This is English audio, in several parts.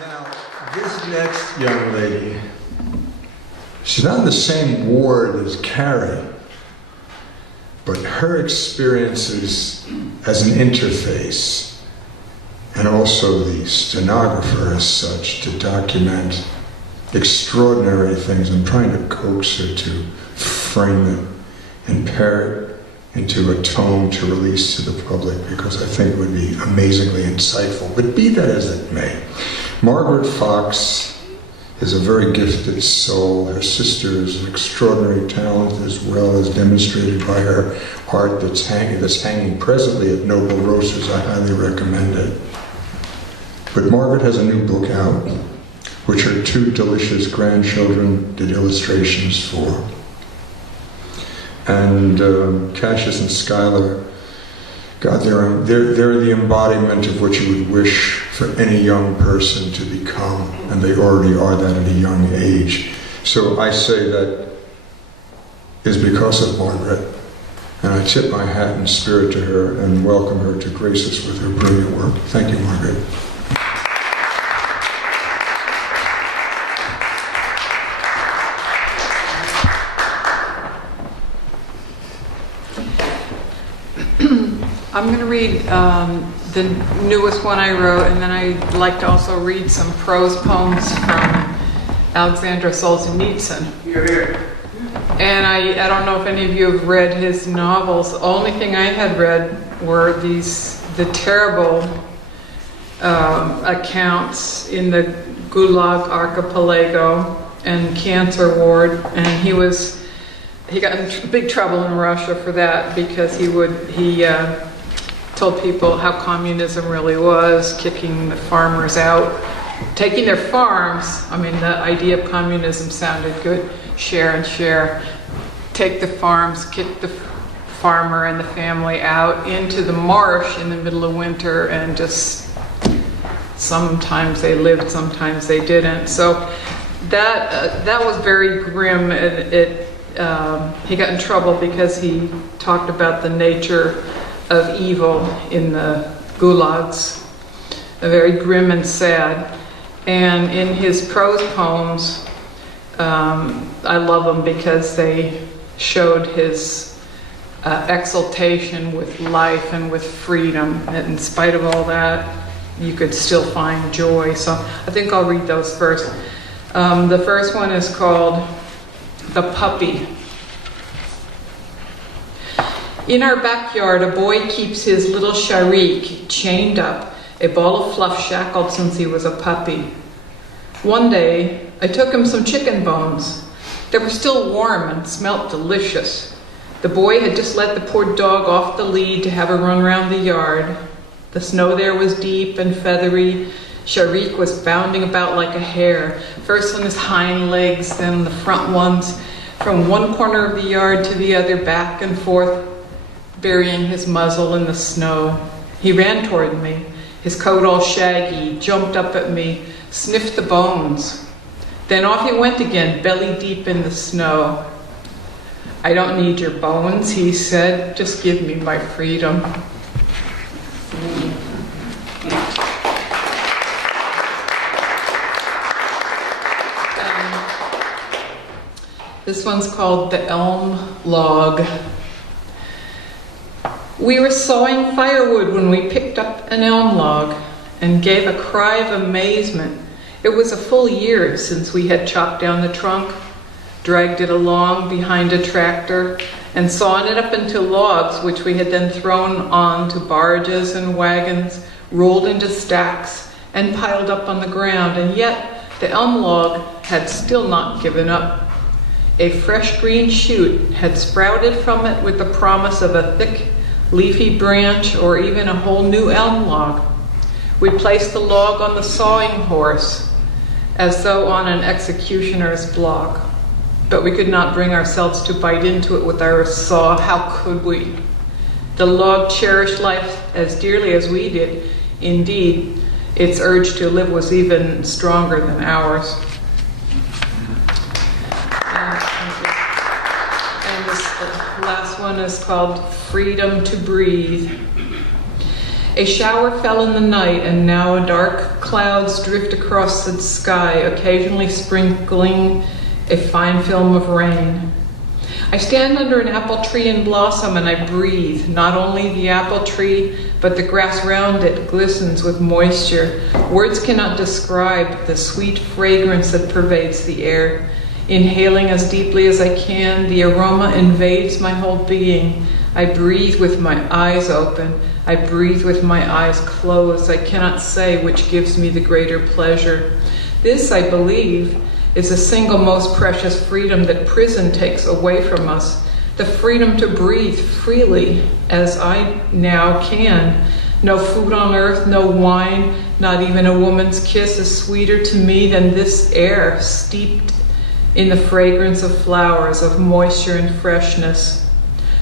Now, this next young lady, she's not in the same ward as Carrie, but her experiences as an interface, and also the stenographer as such, to document extraordinary things. I'm trying to coax her to frame it and pair it into a tome to release to the public, because I think it would be amazingly insightful. But be that as it may, Margaret Fox is a very gifted soul. Her sister is an extraordinary talent, as well as demonstrated by her art that's hanging presently at Noble Roasters. I highly recommend it. But Margaret has a new book out, which her two delicious grandchildren did illustrations for. And Cassius and Skylar, God, they're the embodiment of what you would wish for any young person to become, and they already are that at a young age. So I say that is because of Margaret, and I tip my hat in spirit to her and welcome her to grace us with her brilliant work. Thank you, Margaret. I'm going to read the newest one I wrote, and then I'd like to also read some prose poems from Alexander Solzhenitsyn. And I don't know if any of you have read his novels. The only thing I had read were the terrible accounts in the Gulag Archipelago and cancer ward, and he got in big trouble in Russia for that, because he told people how communism really was, kicking the farmers out, taking their farms. I mean, the idea of communism sounded good. Share and share. Take the farms, kick the farmer and the family out into the marsh in the middle of winter, and just sometimes they lived, sometimes they didn't. So that was very grim. He got in trouble because he talked about the nature of evil in the gulags, very grim and sad. And in his prose poems, I love them because they showed his exultation with life and with freedom. And in spite of all that, you could still find joy. So I think I'll read those first. The first one is called The Puppy. In our backyard, a boy keeps his little Sharik chained up, a ball of fluff shackled since he was a puppy. One day, I took him some chicken bones. They were still warm and smelt delicious. The boy had just let the poor dog off the lead to have a run around the yard. The snow there was deep and feathery. Sharik was bounding about like a hare, first on his hind legs, then the front ones, from one corner of the yard to the other, back and forth, burying his muzzle in the snow. He ran toward me, his coat all shaggy, jumped up at me, sniffed the bones. Then off he went again, belly deep in the snow. I don't need your bones, he said, just give me my freedom. This one's called The Elm Log. We were sawing firewood when we picked up an elm log and gave a cry of amazement. It was a full year since we had chopped down the trunk, dragged it along behind a tractor, and sawn it up into logs, which we had then thrown on to barges and wagons, rolled into stacks, and piled up on the ground. And yet the elm log had still not given up. A fresh green shoot had sprouted from it with the promise of a thick, leafy branch, or even a whole new elm log. We placed the log on the sawing horse, as though on an executioner's block. But we could not bring ourselves to bite into it with our saw. How could we? The log cherished life as dearly as we did. Indeed, its urge to live was even stronger than ours. And this last one is called Freedom to Breathe. A shower fell in the night, and now a dark clouds drift across the sky, occasionally sprinkling a fine film of rain. I stand under an apple tree in blossom and I breathe. Not only the apple tree, but the grass round it glistens with moisture. Words cannot describe the sweet fragrance that pervades the air. Inhaling as deeply as I can, the aroma invades my whole being. I breathe with my eyes open. I breathe with my eyes closed. I cannot say which gives me the greater pleasure. This, I believe, is the single most precious freedom that prison takes away from us. The freedom to breathe freely as I now can. No food on earth, no wine, not even a woman's kiss is sweeter to me than this air steeped in the fragrance of flowers, of moisture and freshness.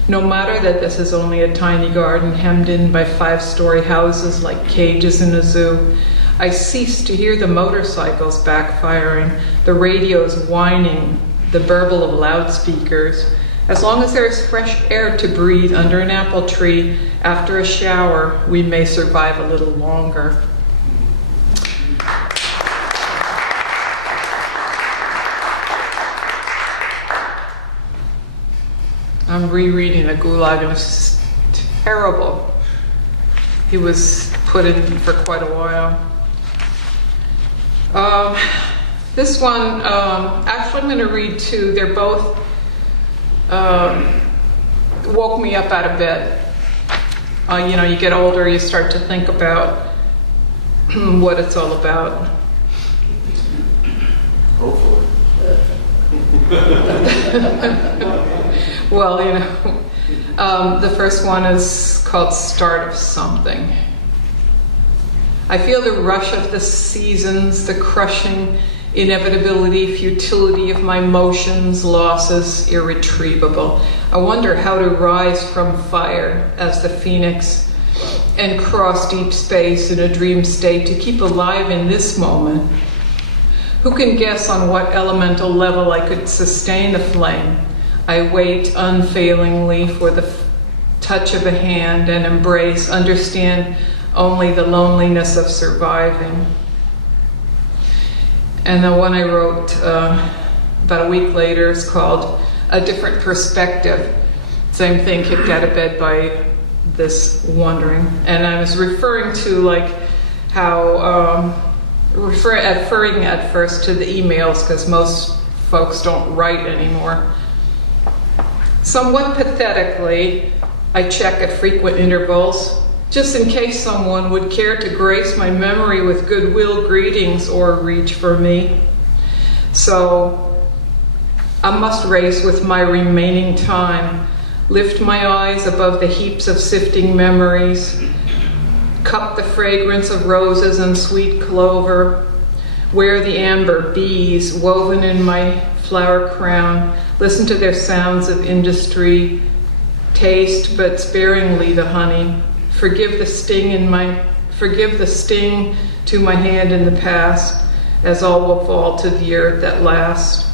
No matter that this is only a tiny garden hemmed in by 5-story houses like cages in a zoo, I cease to hear the motorcycles backfiring, the radios whining, the burble of loudspeakers. As long as there is fresh air to breathe under an apple tree after a shower, we may survive a little longer. I'm rereading the Gulag and it's terrible. He was put in for quite a while. This one, actually I'm going to read two. They're both woke me up out of bed. You get older, you start to think about what it's all about. Hopefully. Well, the first one is called Start of Something. I feel the rush of the seasons, the crushing inevitability, futility of my motions, losses, irretrievable. I wonder how to rise from fire as the phoenix and cross deep space in a dream state to keep alive in this moment. Who can guess on what elemental level I could sustain the flame? I wait unfailingly for the touch of a hand and embrace, understand only the loneliness of surviving. And the one I wrote about a week later is called A Different Perspective. Same thing, kicked out of bed by this wondering. And I was referring to referring at first to the emails because most folks don't write anymore. Somewhat pathetically, I check at frequent intervals, just in case someone would care to grace my memory with goodwill greetings or reach for me. So I must race with my remaining time, lift my eyes above the heaps of sifting memories, cup the fragrance of roses and sweet clover, wear the amber bees woven in my flower crown, listen to their sounds of industry, taste but sparingly the honey, forgive the sting to my hand in the past, as all will fall to the earth at last.